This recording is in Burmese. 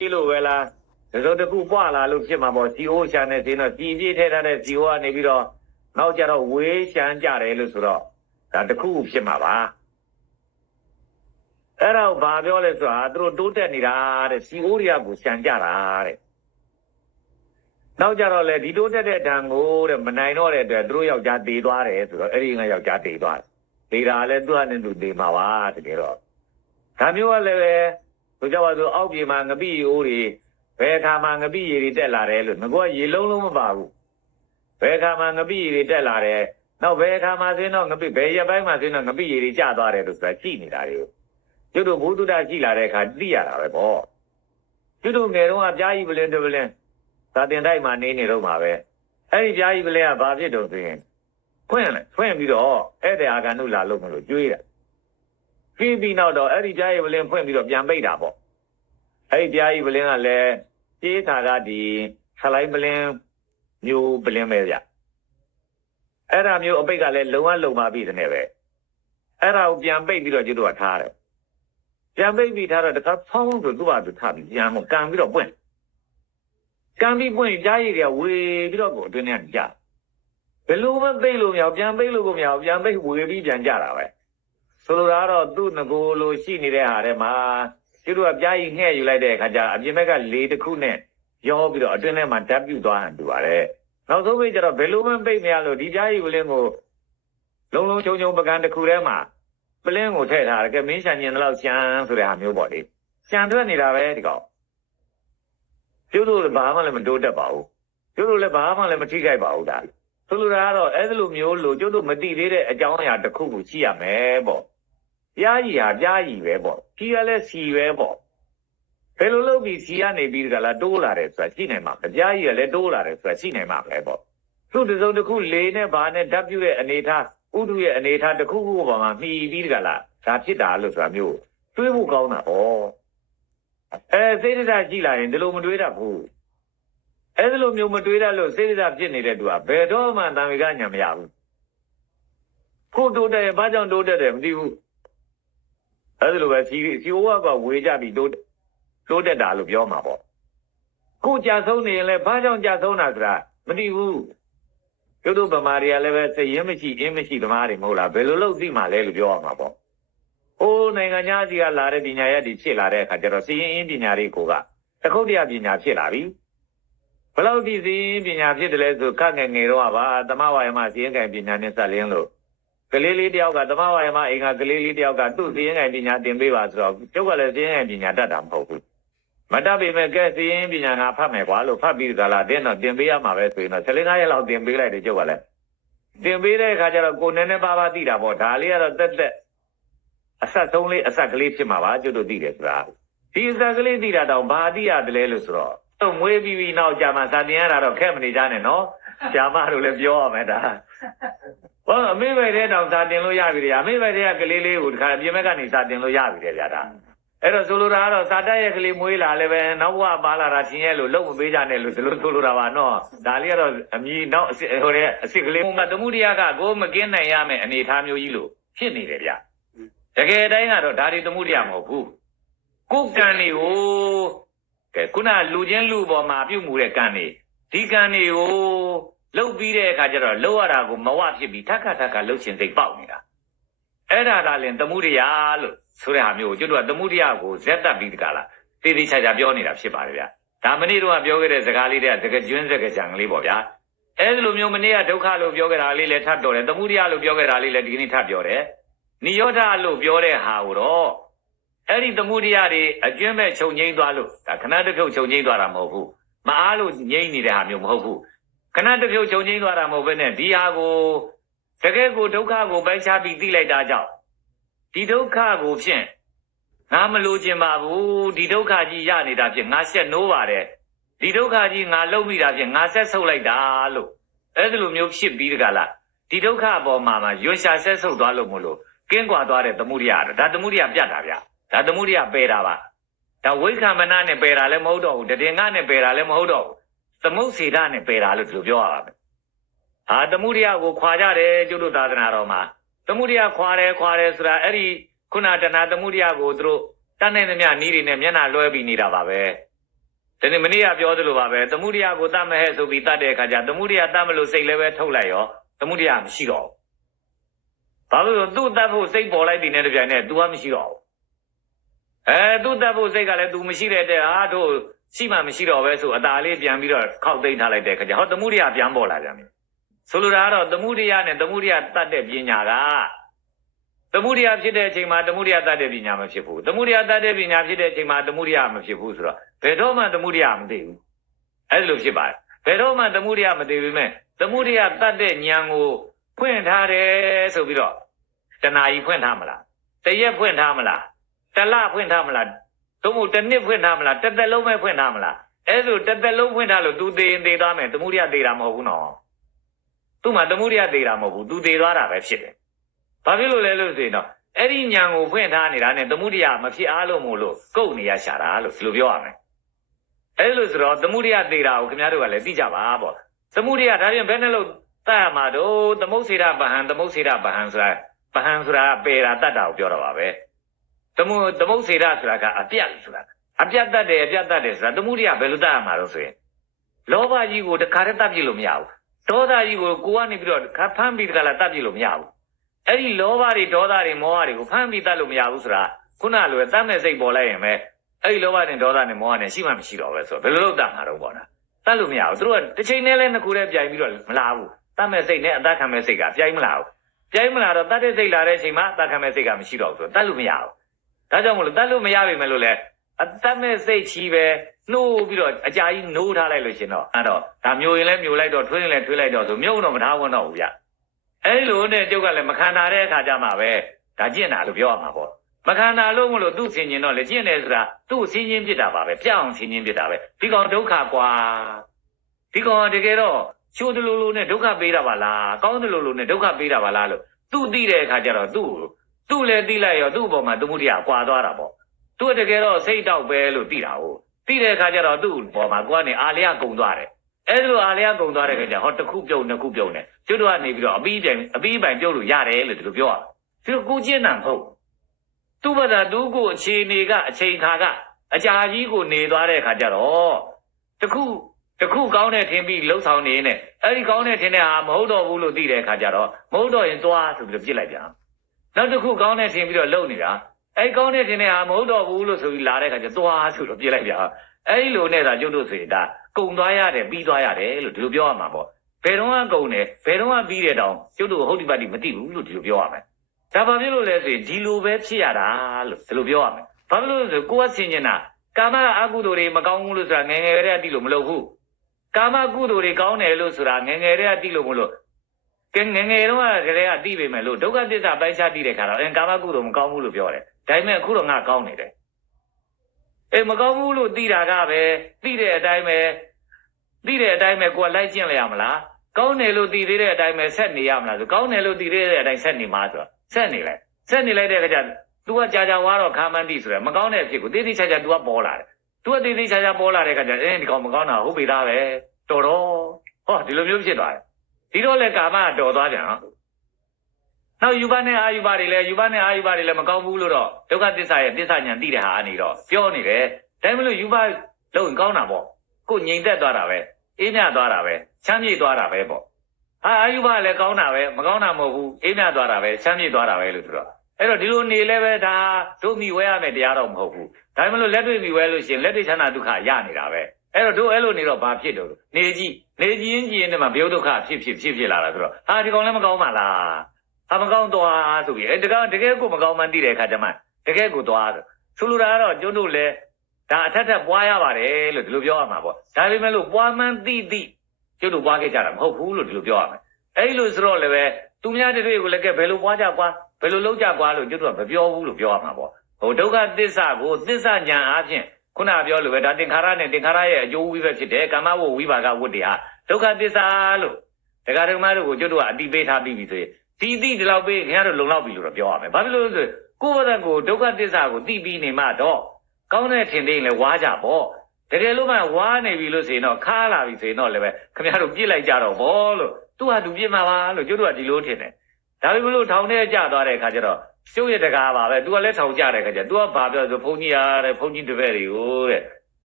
ဒီလိုပဲလားဒီလိုတစ်ခုပွာလာလို့ဖြစ်မှာပေါ့ CO ရှာနေသေးတော့စီပြည့်ထဲထားတဲ့ CO ကနေပြီးတော့နောက်ကြတော့ဝေးရှမ်းကြတယ်လို့ဆိုတော့ဒါတစ်ခုဖြစ်မှာပါအဲ့တော့ဘာပြောလဲဆိုတာသူတို့တိုးတက်နေတာတဲ့ CO တွေကကိုရှမ်းကြတာတဲ့နောက်ကြတော့လေဒီတိုးတက်တဲ့ဓာန်ကိုတဲ့မနိုင်တော့တဲ့အတွက်သူတို့ယောက်ျားတေသွားတယ်ဆိုတော့အဲ့ဒီငါယောက်ျားတေသွားတယ်တေတာလည်းသူကနဲ့သူတေမှာပါတကယ်တော့ဒါမျိုးကလည်းပဲ ဆိုကြပါစို့အောက်ပြေမှာငပိအိုးတွေဘယ်အခါမှငပိရည်တွေတက်လာတယ်လို့ငါကရေလုံးလုံးမပါဘူးဘယ်အခါမှငပိရည်တွေတက်လာတယ်နောက်ဘယ်အခါမှစင်းတော့ငပိဘယ်ရက်ပိုင်းမှစင်းတော့ငပိရည်တွေကျသွားတယ်လို့ဆိုတာကြည့်နေတာတွေကိုကျွတ်တို့ဘုဒ္ဓတာကြည့်လာတဲ့အခါသိရတာပဲပေါ့ကျွတ်တို့ငယ်တော့ကပြားကြီးပလင်းတပလင်းသာတင်တိုက်မှာနေနေတော့မှာပဲအဲ့ဒီပြားကြီးပလင်းကဘာဖြစ်တော့ဆိုရင်ဖွင့်လိုက်ဖွင့်ပြီးတော့ဧည့်သည်အာဂန္ဓုလာလို့မလို့ကျွေးတာ ပြီးပြီးနောက်တော့အဲ့ဒီပြားကြီးပလင်းဖွင့်ပြီးတော့ပြန်ပိတ်တာပေါ့အဲ့ဒီပြားကြီးပလင်းကလည်းကြေးထာကဒီဆလိုင်းပလင်းမျိုးပလင်းပဲဗျအဲ့ဒါမျိုးအပိတ်ကလည်းလုံဝလုံပါပြီတဲ့နဲ့ပဲအဲ့ဒါကိုပြန်ပိတ်ပြီးတော့ကျွတ်တို့ကထားတယ်ပြန်ပိတ်ပြီးထားတော့တခါဖောင်းဆိုသူ့ဟာသူထားပြီးပြန်မကန်ပြီးတော့ပွင့်ကံပြီးပွင့်ကြားရည်တွေကဝေပြီးတော့ကိုအတွင်းထဲကကြဘယ်လိုမှသိလို့မရဘူးပြန်သိလို့ကိုမရဘူးပြန်သိဝေပြီးပြန်ကြတာပဲ ဆိုလိုတာကတော့သူ့ငကိုလိုရှိနေတဲ့ဟာထဲမှာကျတို့ကကြားရည်ငှဲ့ယူလိုက်တဲ့အခါကျအပြင်ဘက်ကလေတစ်ခုနဲ့ရောပြီးတော့အတွင်းထဲမှာဓာတ်ပြုတ်သွားဟန်တူပါတယ်နောက်ဆုံးပိတ်ကျတော့ဘယ်လိုမှပိတ်မရလို့ဒီကြားရည်ကလေးကိုလုံလုံချုံချုံပကံတစ်ခုထဲမှာပလင်းကိုထည့်ထားတယ်ကဲမင်းရှန်ကျင်တော့ရှမ်းဆိုတဲ့ဟာမျိုးပေါ့လေရှန်ထွက်နေတာပဲဒီကောင်ကျုပ်တို့လည်းဘာမှလည်းမတိုးတက်ပါဘူးကျုပ်တို့လည်းဘာမှလည်းမထိခိုက်ပါဘူးဒါဆိုလိုတာကတော့အဲ့ဒီလိုမျိုးလို့ကျုပ်တို့မတိသေးတဲ့အကြောင်းအရာတစ်ခုခုရှိရမယ်ပေါ့ ပြားကြီးဟာပြားကြီးပဲပေါ့ကြီးကလည်းစီပဲပေါ့ဘယ်လိုလုပ်ပြီးစီကနေပြီးကြလားတိုးလာတယ်ဆိုတာရှိနိုင်မှာပဲပြားကြီးကလည်းတိုးလာတယ်ဆိုတာရှိနိုင်မှာပဲပေါ့သူ့တစ်စုံတစ်ခုလေနဲ့ဘာနဲ့ဓာတ်ပြုတဲ့အနေထားဥဒုရဲ့အနေထားတစ်ခုခုပေါ်မှာမှီပြီးကြလားဒါဖြစ်တာလို့ဆိုတာမျိုးတွေးဖို့ကောင်းတာဩအဲစိတ်ဓာတ်ရှိလာရင်ဒီလိုမတွေးတတ်ဘူးအဲဒီလိုမျိုးမတွေးတတ်လို့စိတ်ဓာတ်ဖြစ်နေတဲ့သူကဘယ်တော့မှတံဝေကညာမရဘူးကိုတိုးတက်ရင်ဘာကြောင့်တိုးတက်တယ်မသိဘူး အဲဒီလိုပဲစီစီအိုးကဝေကြပြီးတိုးတိုးတက်တာလို့ပြောမှာပေါ့ကိုကြာဆုံးနေရင်လည်းဘာကြောင့်ကြာဆုံးတာဆိုတာမသိဘူးကျုပ်တို့ဗမာတွေကလည်းပဲစိတ်ရင်းမရှိအင်းမရှိဓမ္မတွေမဟုတ်လားဘယ်လိုလုပ်သိမှလဲလို့ပြောရမှာပေါ့။အိုးနိုင်ငံခြားစီကလာတဲ့ပညာရက်တွေဖြစ်လာတဲ့အခါကျတော့စီရင်အင်းပညာတွေကိုကတခုတ်တရပညာဖြစ်လာပြီ။ဘယ်လောက်ဒီစီရင်ပညာဖြစ်တယ်လဲဆိုခက်ငယ်ငယ်တော့ကပါသမဝါယမစီရင်ကံပညာနဲ့ဆက်လင်းလို့ ကလေးလေးတယောက်ကသမဝါယမအိမ်ကကလေးလေးတယောက်ကသူ့စီရင်ကံပညာသင်ပေးပါဆိုတော့ကျုပ်ကလည်းစီရင်ကံပညာတတ်တာမဟုတ်ဘူး။မတတ်ပေမဲ့ကဲစီရင်ပညာငါဖတ်မယ်ကွာလို့ဖတ်ပြီးကြလားတင်းတော့သင်ပေးရမှာပဲဆိုရင်တော့15ရက်လောက်သင်ပေးလိုက်တယ်ကျုပ်ကလည်းသင်ပေးတဲ့အခါကျတော့ကိုယ်နည်းနည်းပါးပါးသိတာပေါ့ဒါလေးကတော့တက်တက်အဆက်ဆုံးလေးအဆက်ကလေးဖြစ်မှာပါကျွတ်တို့သိတယ်ဆိုတာဒီအဆက်ကလေးသိတာတော့ဘာသိရတယ်လဲလို့ဆိုတော့တော့မွေးပြီးပြီးနောက်ကြာမှစာတင်ရတာတော့ခက်မနေကြနဲ့နော်ကြာမတို့လည်းပြောရမယ်ဒါ ဟောအမေပဲတဲ့တောင်စာတင်လို့ရပြီလေအမေပဲတဲ့ကလေးလေးကိုဒီခါအပြင်ဘက်ကနေစာတင်လို့ရပြီလေဗျာဒါအဲ့တော့ဆိုလိုတာကတော့စာတက်ရဲ့ကလေးမွေးလာလည်းပဲနောက်ဘဝပါလာတာချင်းရဲ့လို့လုံးမပေးကြနဲ့လို့ဒီလိုဆိုလိုတာပါနော်ဒါလေးကတော့အမြည်နောက်အစ်ဟိုတဲ့အစ်ကလေးဟိုမှာတမှုတရားကကိုမကင်းနိုင်ရမယ်အနေထားမျိုးကြီးလို့ဖြစ်နေတယ်ဗျာတကယ်တိုင်းကတော့ဒါတွေသမှုတရားမဟုတ်ဘူးကိုယ်ကံတွေကိုကဲခုနလူချင်းလူပေါ်မှာပြုတ်မှုတဲ့ကံတွေဒီကံတွေကို လှုပ်ပြီးတဲ့အခါကျတော့လှုပ်ရတာကိုမဝဖြစ်ပြီးထက်ခါထက်ခါလှုပ်ရှင်စိတ်ပေါက်နေတာအဲ့ဒါကလည်းသမှုတရားလို့ဆိုတဲ့ဟာမျိုးကိုကျွတ်တို့ကသမှုတရားကိုဇက်တက်ပြီးတကလားတေးသေးချာချာပြောနေတာဖြစ်ပါတယ်ဗျာဒါမနေ့တော့ပြောခဲ့တဲ့စကားလေးတွေကစကားကျွန်းစကားကြံကလေးပေါ့ဗျာအဲ့ဒီလိုမျိုးမနေ့ကဒုက္ခလို့ပြောခဲ့တာလေးလည်းထပ်တော်တယ်သမှုတရားလို့ပြောခဲ့တာလေးလည်းဒီကနေ့ထပ်ပြောတယ်နိရောဓလို့ပြောတဲ့ဟာကိုတော့အဲ့ဒီသမှုတရားတွေအကျွမ်းမဲ့ခြုံငိမ့်သွားလို့ဒါခဏတစ်ဖြုတ်ခြုံငိမ့်သွားတာမဟုတ်ဘူးမအားလို့ငိမ့်နေတဲ့ဟာမျိုးမဟုတ်ဘူး ခဏတစ်ဖြုတ်ခြုံငိမ့်သွားတာမဟုတ်ဘဲနဲ့ဒီဟာကိုတကယ်ကိုဒုက္ခကိုပိုင်းခြားပြီးသိလိုက်တာကြောင့်ဒီဒုက္ခကိုဖြင့်ငါမလိုချင်ပါဘူးဒီဒုက္ခကြီးရနေတာဖြင့်ငါဆက်နိုးပါတယ်ဒီဒုက္ခကြီးငါလုံမိတာဖြင့်ငါဆက်ဆုပ်လိုက်တာလို့အဲ့ဒီလိုမျိုးဖြစ်ပြီးတကလားဒီဒုက္ခအပေါ်မှာမှရွှေရှာဆက်ဆုပ်သွားလို့မလို့ကင်းကွာသွားတဲ့သမှုရိယတော့ဒါသမှုရိယပြတ်တာဗျဒါသမှုရိယပယ်တာပါဒါဝိက္ခမနနဲ့ပယ်တာလည်းမဟုတ်တော့ဘူးတတင်ကနဲ့ပယ်တာလည်းမဟုတ်တော့ဘူး သမုတ်စေတနဲ့ပယ်တာလို့ဒီလိုပြောရပါမယ်ဟာသမှုရိယကိုခွာကြတယ်ကျွတ်တို့သာသနာတော်မှာသမှုရိယခွာတယ်ခွာတယ်ဆိုတာအဲ့ဒီခုနတဏသမှုရိယကိုသူတို့တတ်နိုင်သမျှနီးတွေနဲ့မျက်နှာလွှဲပြီးနေတာပါပဲဒီနေ့မနေ့ကပြောသလိုပါပဲသမုဒိယကိုတတ်မဟဲ့ဆိုပြီးတတ်တဲ့အခါကျသမုဒိယတတ်မလို့စိတ်လည်းပဲထုတ်လိုက်ရောသမုဒိယမရှိတော့ဘူးဘာလို့လဲသူ့တတ်ဖို့စိတ်ပေါ်လိုက်တဲ့နဲ့တပြိုင်နက် तू ကမရှိတော့ဘူးအဲသူ့တတ်ဖို့စိတ်ကလည်း तू မရှိတဲ့တဲ့ဟာတို့ ရှိမှမရှိတော့ပဲဆိုအตาလေးပြန်ပြီးတော့ခောက်သိမ်းထားလိုက်တဲ့အခါကျဟောသမုဒိယပြန်ပေါ်လာပြန်ပြီဆိုလိုတာကတော့သမုဒိယနဲ့သမုဒိယတတ်တဲ့ပညာကသမုဒိယဖြစ်တဲ့အချိန်မှာသမုဒိယတတ်တဲ့ပညာမဖြစ်ဘူးသမုဒိယတတ်တဲ့ပညာဖြစ်တဲ့အချိန်မှာသမုဒိယမဖြစ်ဘူးဆိုတော့ဘယ်တော့မှသမုဒိယမသိဘူးအဲ့လိုဖြစ်ပါတယ်ဘယ်တော့မှသမုဒိယမသိပေမဲ့သမုဒိယတတ်တဲ့ဉာဏ်ကိုဖွင့်ထားတယ်ဆိုပြီးတော့တဏှာကြီးဖွင့်ထားမလားတရက်ဖွင့်ထားမလားတလဖွင့်ထားမလား သို့မဟုတ်တစ်နှစ်ဖွင့်ထားမလားတစ်သက်လုံးပဲဖွင့်ထားမလားအဲ့လိုတစ်သက်လုံးဖွင့်ထားလို့ तू သေးရင်သေးသွားမယ်သမုဒိယသေးတာမဟုတ်ဘူးနော်သူ့မှာသမုဒိယသေးတာမဟုတ်ဘူး तू သေးသွားတာပဲဖြစ်တယ်ဘာဖြစ်လို့လဲလို့ဆိုရင်တော့အဲ့ဒီဉာဏ်ကိုဖွင့်ထားနေတာနဲ့သမုဒိယမဖြစ်အားလို့မို့လို့ကုတ်နေရရှာတာလို့ဒီလိုပြောရမယ်အဲ့လိုဆိုတော့သမုဒိယသေးတာကိုခင်ဗျားတို့ကလည်းသိကြပါပေါ့သမုဒိယဒါပြန်ဘယ်နဲ့လို့တတ်ရမှာတော့သမုတ်စေရဗဟံသမုတ်စေရဗဟံဆိုတာဗဟံဆိုတာပေတာတတ်တာကိုပြောတာပါပဲ သမုသမုတ်စေရဆိုတာကအပြတ်ဆိုတာအပြတ်တတ်တယ်အပြတ်တတ်တယ်ဆိုတာသမုဒိယဘယ်လိုတတ်ရမှာတော့ဆိုရင်လောဘကြီးကိုတခါတည်းတတ်ပြလို့မရဘူးဒေါသကြီးကိုကိုကနေပြီးတော့ခါဖမ်းပြီးတခါလာတတ်ပြလို့မရဘူးအဲ့ဒီလောဘတွေဒေါသတွေမောဟတွေကိုဖမ်းပြီးတတ်လို့မရဘူးဆိုတာခုနလိုပဲတတ်မဲ့စိတ်ပေါ်လိုက်ရင်ပဲအဲ့ဒီလောဘနဲ့ဒေါသနဲ့မောဟနဲ့ရှိမှမရှိတော့ပဲဆိုတော့ဘယ်လိုလုပ်တတ်မှာတော့ပေါ့နော်တတ်လို့မရဘူးသူတို့ကတစ်ချိန်နဲ့လဲနှစ်ခုတည်းပြိုင်ပြီးတော့မလာဘူးတတ်မဲ့စိတ်နဲ့အတတ်ခံမဲ့စိတ်ကပြိုင်မလာဘူးပြိုင်မလာတော့တတ်တဲ့စိတ်လာတဲ့အချိန်မှာအတတ်ခံမဲ့စိတ်ကမရှိတော့ဘူးဆိုတော့တတ်လို့မရဘူး ဒါကြောင့်မလို့တတ်လို့မရပါပဲလို့လဲအတတ်မဲ့စိတ်ချီးပဲနှိုးပြီးတော့အကြာကြီးနိုးထားလိုက်လို့ရှင်တော့အဲ့တော့ဒါမျိုးရင်လဲမျိုးလိုက်တော့ထွေးရင်လဲထွေးလိုက်တော့ဆိုမြုပ်တော့မထားဝန်တော့ဘူးဗျအဲ့လိုနဲ့ကျုပ်ကလည်းမခံတာတဲ့အခါကြမှာပဲဒါကျင့်တာလို့ပြောရမှာပေါ့မခန္ဓာလို့မလို့သူ့ဆင်ခြင်တော့လေကျင့်တယ်ဆိုတာသူ့ဆင်ခြင်ဖြစ်တာပါပဲပြအောင်ဆင်ခြင်ဖြစ်တာပဲဒီကောင်ဒုက္ခကွာဒီကောင်တကယ်တော့ချိုးတလူလူနဲ့ဒုက္ခပေးတာပါလားကောင်းတလူလူနဲ့ဒုက္ခပေးတာပါလားလို့သူ့သိတဲ့အခါကျတော့သူ့ သူ့လည်းသိလိုက်ရောသူ့အပေါ်မှာသမုဒိယကွာသွားတာပေါ့သူ့တကယ်တော့စိတ်တောက်ပဲလို့သိတာဟုတ်သိတဲ့အခါကျတော့သူ့ပေါ်မှာကိုကနေအာလျကုံသွားတယ်အဲ့လိုအားလျားကုံသွားတဲ့ခါကျဟောတစ်ခုပြုတ်နှစ်ခုပြုတ်နေကျွတ်တော့ကနေပြီးတော့အပီးပြန်အပီးပိုင်ပြုတ်လို့ရတယ်လို့ဒီလိုပြောရသူတို့ကိုကျင့်တာမဟုတ်သူ့ဘာသာသူကိုအခြေအနေကအချိန်ခါကအကြာကြီးကိုနေသွားတဲ့ခါကျတော့တစ်ခုတစ်ခုကောင်းတဲ့ထင်ပြီးလှုပ်ဆောင်နေနေအဲ့ဒီကောင်းတဲ့ထင်တဲ့ဟာမဟုတ်တော့ဘူးလို့သိတဲ့ခါကျတော့မဟုတ်တော့ရင်သွားဆိုပြီးတော့ပြစ်လိုက်ပြန် နောက်တစ်ခုကောင်းတဲ့ထင်ပြီးတော့လှုပ်နေတာအဲ့ကောင်းတဲ့ထင်တဲ့ဟာမဟုတ်တော့ဘူးလို့ဆိုပြီးလာတဲ့ခါကျသွားဆိုတော့ပြစ်လိုက်ပြန်အဲ့ဒီလိုနဲ့သာကျွတ်တို့ဆိုရင်ဒါကုံသွားရတယ်ပြီးသွားရတယ်လို့ဒီလိုပြောရမှာပေါ့ဘယ်တော့မှကုံတယ်ဘယ်တော့မှပြီးတဲ့တောင်ကျုပ်တို့ဟုတ်ဒီပတ်တိမသိဘူးလို့ဒီလိုပြောရမယ်ဒါဘာဖြစ်လို့လဲဆိုရင်ဒီလိုပဲဖြစ်ရတာလို့ဒီလိုပြောရမယ်ဘာဖြစ်လို့လဲဆိုကိုယ်ကဆင်ကျင်တာကာမအကုသိုလ်တွေမကောင်းဘူးလို့ဆိုတာငယ်ငယ်တည်းကတိလို့မလုပ်ဘူးကာမကုသိုလ်တွေကောင်းတယ်လို့ဆိုတာငယ်ငယ်တည်းကတိလို့မလို့ ကဲငယ်ငယ်တော့ကလေးကတိပေမဲ့လို့ဒုက္ခသစ္စာပိုက်ခြားတိတဲ့ခါတော့အင်ကာမကုသိုလ်မကောင်းဘူးလို့ပြောတယ်ဒါပေမဲ့အခုတော့ငါကောင်းနေတယ်အေးမကောင်းဘူးလို့သိတာကပဲသိတဲ့အတိုင်းပဲ သိတဲ့အတိုင်းပဲကိုယ်ကလိုက်ကျင့်လိုက်ရမလားကောင်းတယ်လို့သိသေးတဲ့အတိုင်းပဲဆက်နေရမလားဆိုကောင်းတယ်လို့သိသေးတဲ့အတိုင်းဆက်နေမှာဆိုတော့ဆက်နေလိုက်ဆက်နေလိုက်တဲ့အခါကျ तू ကကြာကြာဝါတော့ခါမှန်းတိဆိုရယ်မကောင်းတဲ့အဖြစ်ကိုတေးသေးချာချာ तू ကပေါ်လာတယ် तू ကတေးသေးချာချာပေါ်လာတဲ့အခါကျအဲဒီကောင်မကောင်းတာဟုတ်ပြီသားပဲတော်တော့ဟောဒီလိုမျိုးဖြစ်သွားတယ် ဒီတော့လေကာမကတော်သွားပြန်နော်နောက်ယူဘနဲ့အာယူဘတွေလည်းယူဘနဲ့အာယူဘတွေလည်းမကောင်းဘူးလို့တော့ဒုက္ခသစ္စာရဲ့သစ္စာဉာဏ်သိတဲ့ဟာအနေတော့ပြောနေတယ်ဒါမှမလို့ယူဘလုံးရင်ကောင်းတာပေါ့ကိုငြိမ်သက်သွားတာပဲအေးမြသွားတာပဲချမ်းမြေ့သွားတာပဲပေါ့ဟာအာယုဘလည်းကောင်းတာပဲမကောင်းတာမဟုတ်ဘူးအေးမြသွားတာပဲချမ်းမြေ့သွားတာပဲလို့သူတော့အဲ့တော့ဒီလိုနေလဲပဲဒါတို့မိဝဲရမယ်တရားတော့မဟုတ်ဘူးဒါမှမလို့လက်တွေ့မိဝဲလို့ရှိရင်လက်တွေ့ချမ်းသာဒုက္ခရနေတာပဲအဲ့တော့တို့အဲ့လိုနေတော့ဘာဖြစ်လို့နေကြည့် နေကြည့်ရင်ကြည့်ရင်တည်းမှာဘယုဒုက္ခဖြစ်ဖြစ်ဖြစ်ဖြစ်လာတာဆိုတော့ဟာဒီကောင်လည်းမကောင်းပါလားဟာမကောင်းသွားဆိုပြီးအဲ့တကောင်တကယ်ကိုမကောင်းမှန်းသိတဲ့အခါကျမှတကယ်ကိုသွားဆိုလိုတာကတော့ကျွန်းတို့လည်းဒါအထက်ထက်ပွားရပါတယ်လို့ဒီလိုပြောရမှာပေါ့ဒါပေမဲ့လို့ပွားမှန်းသိသိကျွတ်တို့ပွားခဲ့ကြတာမဟုတ်ဘူးလို့ဒီလိုပြောရမယ်အဲ့လိုဆိုတော့လည်းပဲသူများတွေကိုလည်းကဲဘယ်လိုပွားကြကွာဘယ်လိုလုပ်ကြကွာလို့ကျွတ်တို့ကမပြောဘူးလို့ပြောရမှာပေါ့ဟိုဒုက္ခသစ္စာကိုသစ္စာဉာဏ်အားဖြင့် ခုနပြောလို့ပဲဒါသင်္ခါရနဲ့သင်္ခါရရဲ့အကျိုးဝိဘက်ဖြစ်တယ်ကာမဝဝိပါကဝတ္တရားဒုက္ခသစ္စာလို့ဒကာဒကမတို့ကိုကျွတ်တို့ကအတိပေးထားပြီးပြီဆိုရင်ဒီတိဒီလောက်ပေးခင်ဗျားတို့လုံလောက်ပြီလို့တော့ပြောရမယ်ဘာဖြစ်လို့လဲဆိုကိုယ့်ဘက်ကိုဒုက္ခသစ္စာကိုသိပြီးနေမှတော့ကောင်းတဲ့ထင်သေးရင်လည်းဝါကြပေါ့တကယ်လို့မှဝါနေပြီလို့ဆိုရင်တော့ခါလာပြီဆိုရင်တော့လည်းပဲခင်ဗျားတို့ပြစ်လိုက်ကြတော့ဗောလို့သူ့ဟာသူပြစ်မှာပါလို့ကျတို့ကဒီလိုထင်တယ်ဒါပေမဲ့လို့ထောင်ထဲကျသွားတဲ့အခါကျတော့ ကျုပ်ရဲ့တကားပါပဲ तू ကလည်းထောင်ကျတဲ့အခါကျ तू ကဘာပြောဆိုဘုန်းကြီးအားတဲ့ဘုန်းကြီးတပည့်တွေကိုတဲ့